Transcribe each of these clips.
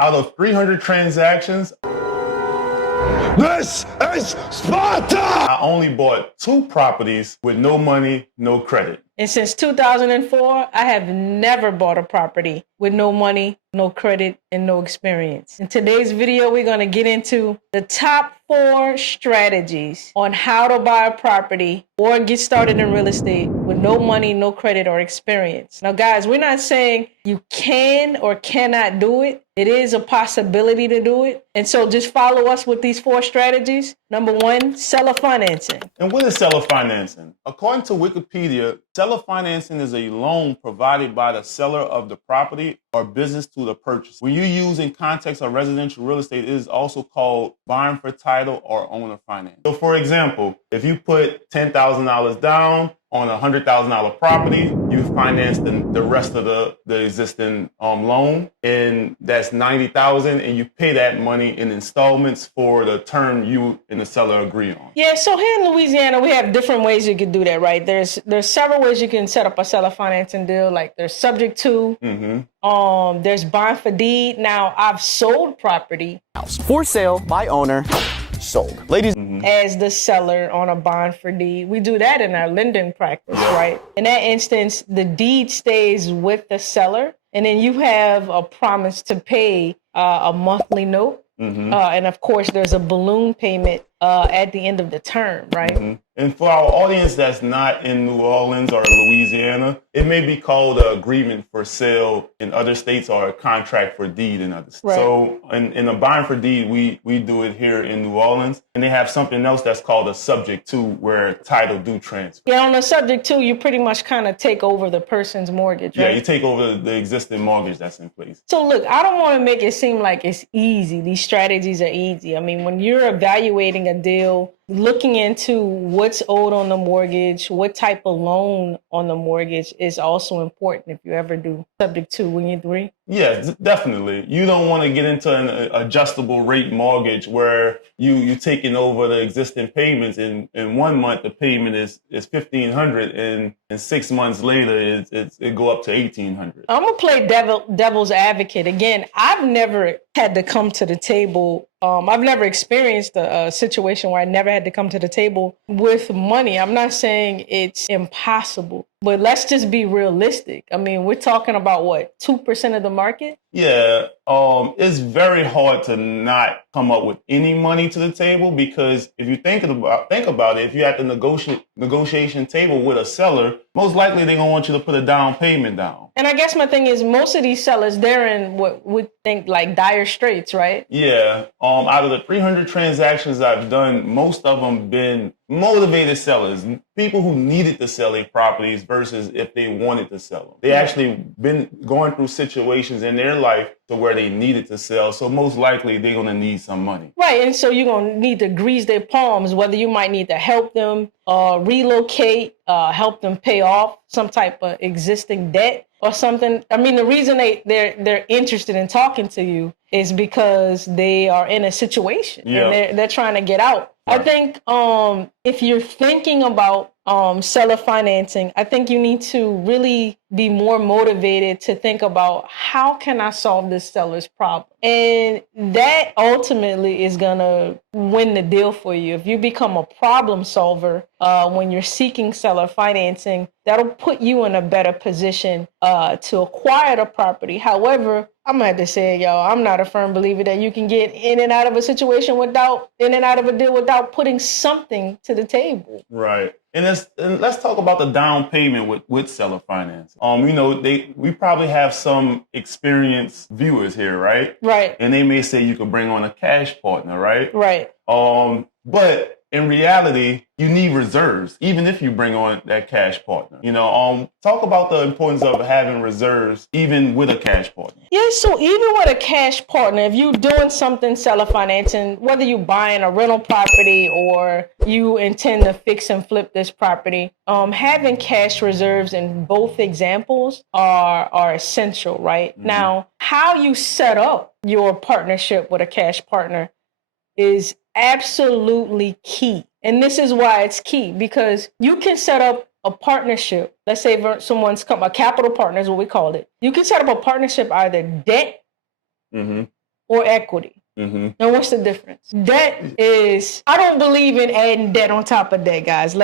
Out of 300 transactions, This is Sparta! I only bought 2 properties with no money, no credit. And since 2004, I have never bought a property with no money, no credit, and no experience. In today's video, we're going to get into the top 4 strategies on how to buy a property or get started in real estate with no money, no credit, or experience. Now, guys, we're not saying you can or cannot do it. It is a possibility to do it. And so just follow us with these 4 strategies. Number 1, seller financing. And what is seller financing? According to Wikipedia, seller financing is a loan provided by the seller of the property or business to the purchaser. When you use in context of residential real estate, it is also called buying for title or owner finance. So for example, if you put $10,000 down on a $100,000 property, you finance the rest of the existing loan, and that's $90,000, and you pay that money in installments for the term you and the seller agree on. Yeah, so here in Louisiana, we have different ways you can do that, right? There's several ways you can set up a seller financing deal. Like there's subject to, there's bond for deed. Now I've sold property For sale by owner, sold. Ladies, as the seller on a bond for deed. We do that in our lending practice, right? In that instance, the deed stays with the seller, and then you have a promise to pay a monthly note. And of course, there's a balloon payment at the end of the term, right? And for our audience that's not in New Orleans or Louisiana, it may be called an agreement for sale in other states or a contract for deed in other states. Right. So in a buying for deed, we do it here in New Orleans, and they have something else that's called a subject to, where title do transfer. Yeah, on the subject to, you pretty much kind of take over the person's mortgage, right? Yeah, you take over the existing mortgage that's in place. So look, I don't want to make it seem like it's easy. These strategies are easy. I mean, when you're evaluating a deal, looking into what's owed on the mortgage, what type of loan on the mortgage is also important if you ever do subject to. Wouldn't you agree? Yeah, definitely. You don't want to get into an adjustable rate mortgage where you taking over the existing payments. In 1 month, the payment is $1,500, and 6 months later, it go up to $1,800. I'm gonna play devil's advocate again. I've never had to come to the table. I've never experienced a situation where I never had to come to the table with money. I'm not saying it's impossible, but let's just be realistic. I mean, we're talking about what, 2% of the market? Yeah, it's very hard to not come up with any money to the table, because if you think about it, if you're at the negotiation table with a seller, most likely they're gonna want you to put a down payment down. And I guess my thing is, most of these sellers, they're in what we think like dire straits, right? Yeah. Out of the 300 transactions I've done, most of them been motivated sellers, people who needed to sell their properties versus if they wanted to sell them. They actually been going through situations in their life to where they needed to sell. So most likely they're going to need some money. Right. And so you're going to need to grease their palms, whether you might need to help them relocate, help them pay off some type of existing debt or something. I mean, the reason they're interested in talking to you is because they are in a situation and they're trying to get out. Right. I think if you're thinking about seller financing, I think you need to really be more motivated to think about, how can I solve this seller's problem? And that ultimately is going to win the deal for you. If you become a problem solver when you're seeking seller financing, that'll put you in a better position to acquire the property. However, I'm going to have to say, y'all, I'm not a firm believer that you can get in and out of a situation in and out of a deal without putting something to the table. Right. And let's talk about the down payment with seller finance. We probably have some experienced viewers here, right? Right. And they may say you could bring on a cash partner, right? Right. But in reality, you need reserves, even if you bring on that cash partner. Talk about the importance of having reserves, even with a cash partner. Yeah, so even with a cash partner, if you're doing something seller financing, whether you're buying a rental property or you intend to fix and flip this property, having cash reserves in both examples are essential, right? Mm-hmm. Now, how you set up your partnership with a cash partner is absolutely key. And this is why it's key, because you can set up a partnership. Let's say a capital partner is what we call it. You can set up a partnership, either debt or equity? Mm-hmm. Now, what's the difference? Debt is, I don't believe in adding debt on top of debt, guys.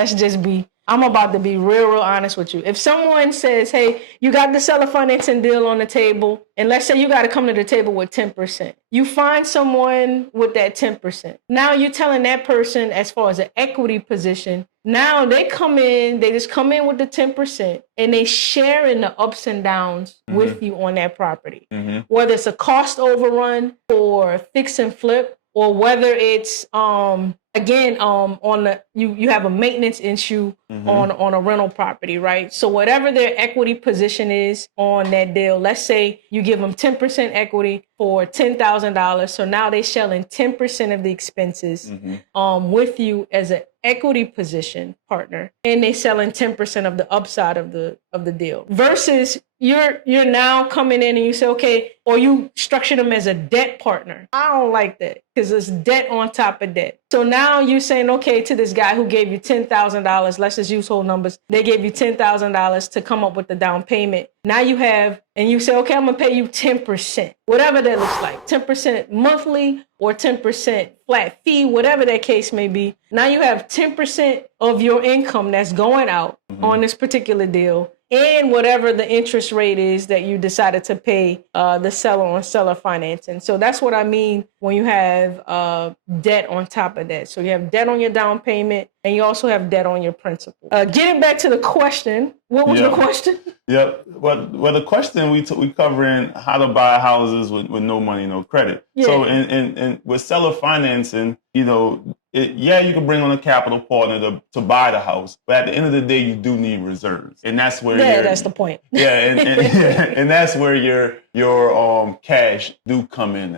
I'm about to be real honest with you. If someone says, hey, you got the seller financing deal on the table, and let's say you got to come to the table with 10%. You find someone with that 10%. Now you're telling that person, as far as an equity position, now they just come in with the 10%, and they share in the ups and downs with you on that property. Whether it's a cost overrun or fix and flip, or whether it's on the you have a maintenance issue on a rental property, right? So whatever their equity position is on that deal, let's say you give them 10% equity for $10,000. So now they selling 10% of the expenses with you as an equity position partner, and they selling 10% of the upside of the deal. Versus you're now coming in and you say, okay, or you structure them as a debt partner. I don't like that because it's debt on top of debt. So now you're saying, okay, to this guy who gave you $10,000, let's just use whole numbers. They gave you $10,000 to come up with the down payment. Now you have, and you say, okay, I'm gonna pay you 10%, whatever that looks like, 10% monthly or 10% flat fee, whatever that case may be. Now you have 10% of your income that's going out on this particular deal, and whatever the interest rate is that you decided to pay the seller on seller financing. So that's what I mean when you have debt on top of that. So you have debt on your down payment, and you also have debt on your principal. Getting back to the question, what was the question? Yep. Well, the question we covering how to buy houses with no money, no credit. Yeah. So, and with seller financing, you know, you can bring on a capital partner to buy the house, but at the end of the day, you do need reserves, and that's where that's the point. And that's where your cash do come in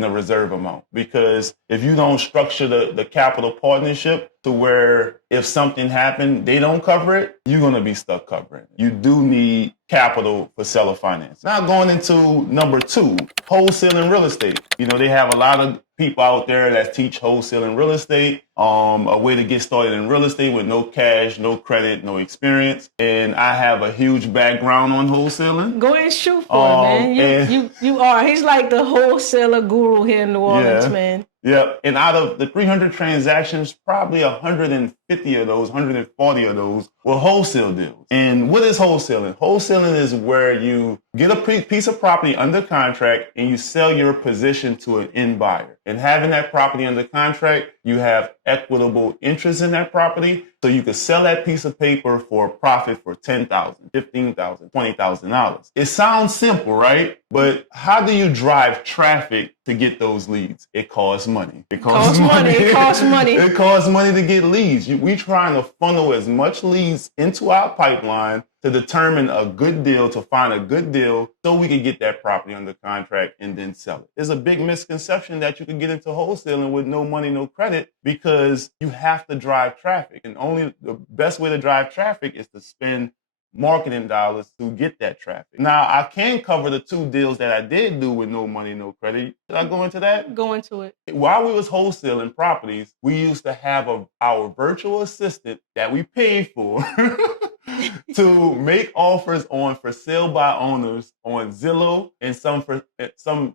the reserve amount, because if you don't structure the capital partnership to where if something happened, they don't cover it, you're going to be stuck covering it. You do need capital for seller finance. Now going into number 2, wholesaling real estate. You know, they have a lot of people out there that teach wholesaling real estate, a way to get started in real estate with no cash, no credit, no experience. And I have a huge background on wholesaling. Go ahead and shoot for it, man. You are. He's like the wholesaler guru here in New Orleans, man. Yeah, and out of the 300 transactions, probably 150 of those, 140 of those were wholesale deals. And what is wholesaling? Wholesaling is where you get a piece of property under contract and you sell your position to an end buyer. And having that property under contract, you have equitable interest in that property. So you could sell that piece of paper for a profit for $10,000, $15,000, $20,000. It sounds simple, right? But how do you drive traffic to get those leads? It costs money. It costs money. It costs money. It costs money to get leads. We trying to funnel as much leads into our pipeline to determine a good deal, to find a good deal, so we can get that property under contract and then sell it. There's a big misconception that you can get into wholesaling with no money, no credit, because you have to drive traffic. And only the best way to drive traffic is to spend marketing dollars to get that traffic. Now, I can cover the 2 deals that I did do with no money, no credit. Should I go into that? Go into it. While we was wholesaling properties, we used to have our virtual assistant that we paid for to make offers on for sale by owners on Zillow and some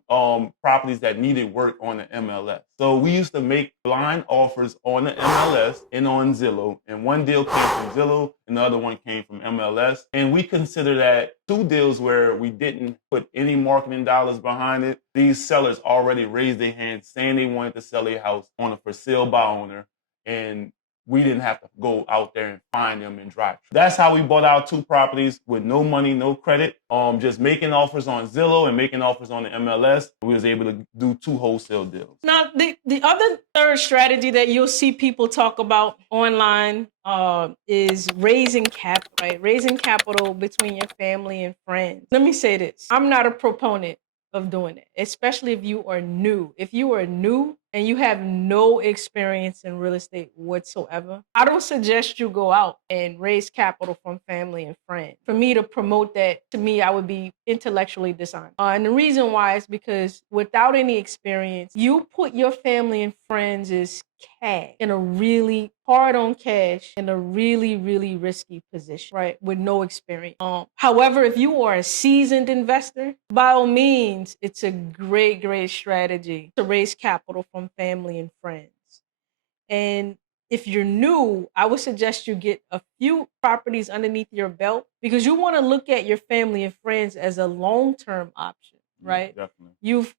properties that needed work on the MLS. So we used to make blind offers on the MLS and on Zillow. And one deal came from Zillow, and the other one came from MLS. And we consider that 2 deals where we didn't put any marketing dollars behind it. These sellers already raised their hands saying they wanted to sell their house on a for sale by owner. And we didn't have to go out there and find them and drive. That's how we bought our 2 properties with no money, no credit, just making offers on Zillow and making offers on the MLS. We was able to do 2 wholesale deals. Now, the other third strategy that you'll see people talk about online is raising capital, right? Raising capital between your family and friends. Let me say this. I'm not a proponent of doing it, especially if you are new. If you are new and you have no experience in real estate whatsoever, I don't suggest you go out and raise capital from family and friends. For me to promote that, to me, I would be intellectually dishonest. And the reason why is because without any experience, you put your family and friends as cash in a really hard on cash in a really, really risky position, right? With no experience. However, if you are a seasoned investor, by all means, it's a great, great strategy to raise capital from family and friends. And if you're new, I would suggest you get a few properties underneath your belt because you want to look at your family and friends as a long-term option, right? Yeah, definitely. You've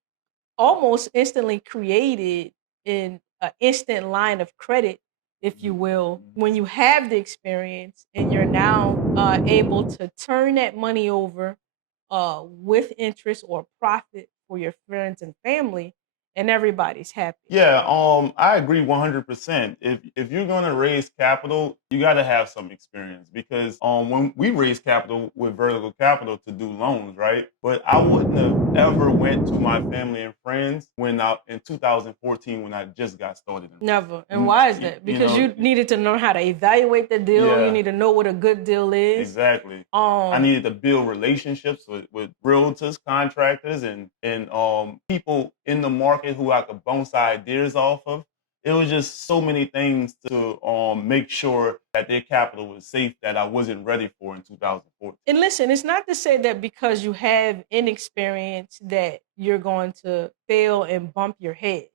almost instantly created an instant line of credit, if you will, when you have the experience and you're now able to turn that money over with interest or profit for your friends and family, and everybody's happy. Yeah, I agree 100%. If you're gonna raise capital, you gotta have some experience because when we raise capital with vertical capital to do loans, right? But I wouldn't have ever went to my family and friends in 2014 when I just got started. Never. And why is that? Because you needed to know how to evaluate the deal. Yeah. You need to know what a good deal is. Exactly. I needed to build relationships with realtors, contractors, and people in the market who I could bounce ideas off of. It was just so many things to make sure that their capital was safe that I wasn't ready for in 2014. And listen, it's not to say that because you have inexperience that you're going to fail and bump your head.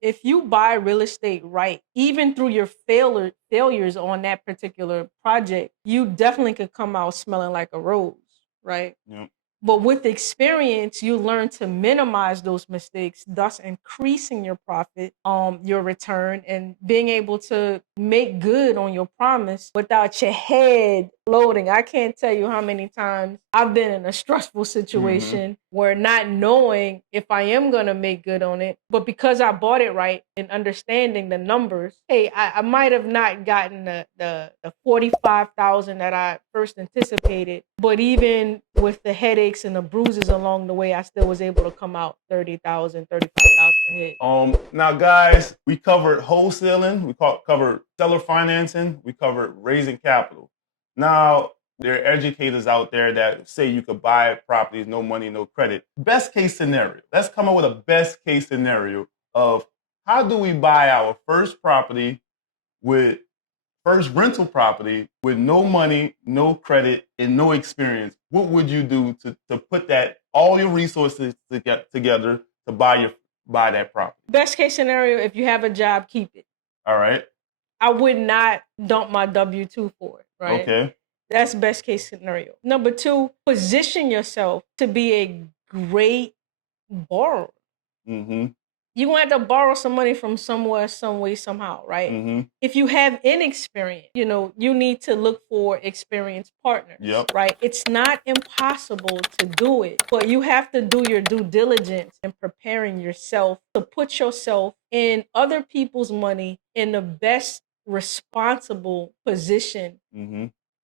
If you buy real estate right, even through your failures on that particular project, you definitely could come out smelling like a rose, right? Yep. But with experience, you learn to minimize those mistakes, thus increasing your profit, your return, and being able to make good on your promise without your head loading. I can't tell you how many times I've been in a stressful situation where not knowing if I am going to make good on it, but because I bought it right and understanding the numbers, hey, I might have not gotten the 45,000 that I first anticipated, but even with the headaches and the bruises along the way, I still was able to come out 30,000, 35,000 ahead. Now, guys, we covered wholesaling, covered seller financing, we covered raising capital. Now, there are educators out there that say you could buy properties, no money, no credit. Best case scenario. Let's come up with a best case scenario of how do we buy our first rental property with no money, no credit, and no experience. What would you do to put all your resources together to buy that property? Best case scenario, if you have a job, keep it. All right. I would not dump my W-2 for it, right? Okay. That's best case scenario. Number two, position yourself to be a great borrower. Mm-hmm. You're going to have to borrow some money from somewhere, some way, somehow, right? Mm-hmm. If you have inexperience, you need to look for experienced partners, right? It's not impossible to do it, but you have to do your due diligence in preparing yourself to put yourself in other people's money in the best responsible position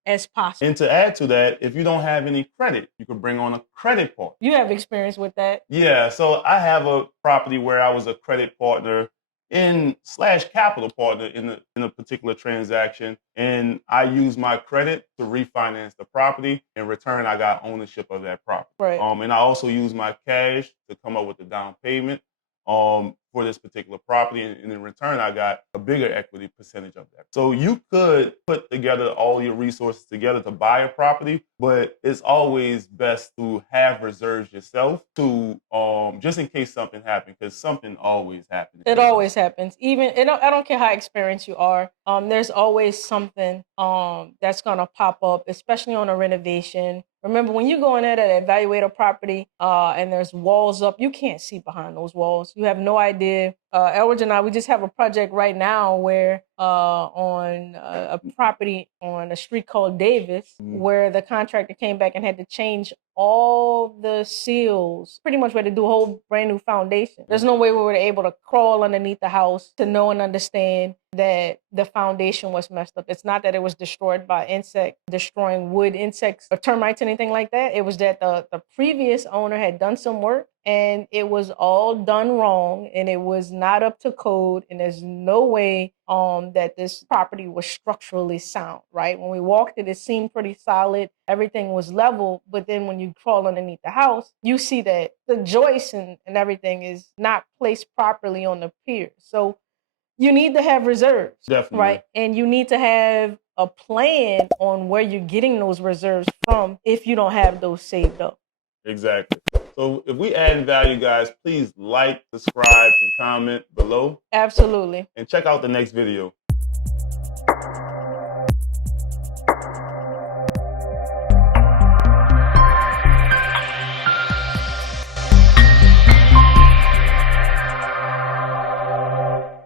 as possible. And to add to that, if you don't have any credit, you could bring on a credit partner. You have experience with that. Yeah, so I have a property where I was a credit partner / capital partner in a particular transaction, and I used my credit to refinance the property. In return, I got ownership of that property. Right. And I also used my cash to come up with the down payment for this particular property, and in return, I got a bigger equity percentage of that. So you could put together all your resources together to buy a property, but it's always best to have reserves yourself to just in case something happens, because something always happens. It always happens. I don't care how experienced you are. There's always something that's gonna pop up, especially on a renovation. Remember, when you go in there to evaluate a property and there's walls up, you can't see behind those walls. You have no idea. Elridge and I, we just have a project right now where on a property on a street called Davis, where the contractor came back and had to change all the seals, pretty much we had to do a whole brand new foundation. There's no way we were able to crawl underneath the house to know and understand that the foundation was messed up. It's not that it was destroyed by destroying wood, insects, or termites, anything like that. It was that the previous owner had done some work and it was all done wrong, and it was not up to code, and there's no way that this property was structurally sound, right? When we walked it, it seemed pretty solid. Everything was level, but then when you crawl underneath the house, you see that the joists and everything is not placed properly on the pier. So you need to have reserves, Definitely. right? And you need to have a plan on where you're getting those reserves from if you don't have those saved up. Exactly. So if we add value, guys, please like, subscribe, and comment below. Absolutely. And check out the next video.